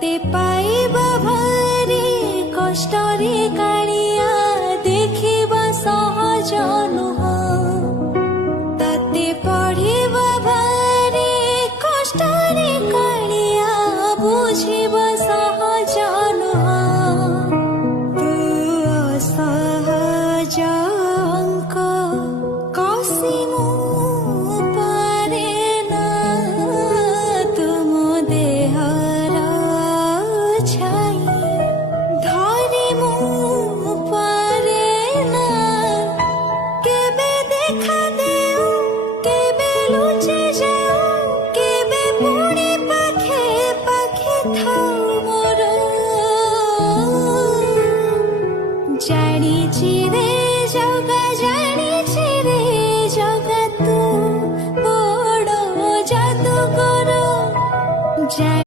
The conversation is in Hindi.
ते पाइबा भारी कष्टरे कालिया देखिबा सहज नुह ताते पढ़िबा भारी कष्टरे कालिया बुझिबा सहज नुह तू असहज अंक कसिमु पारे ना तुम देहर छाई धरि मु पारे ना केबे देखा देऊ केबे लुचि जाऊ केबे पुणी पाखे पाखे था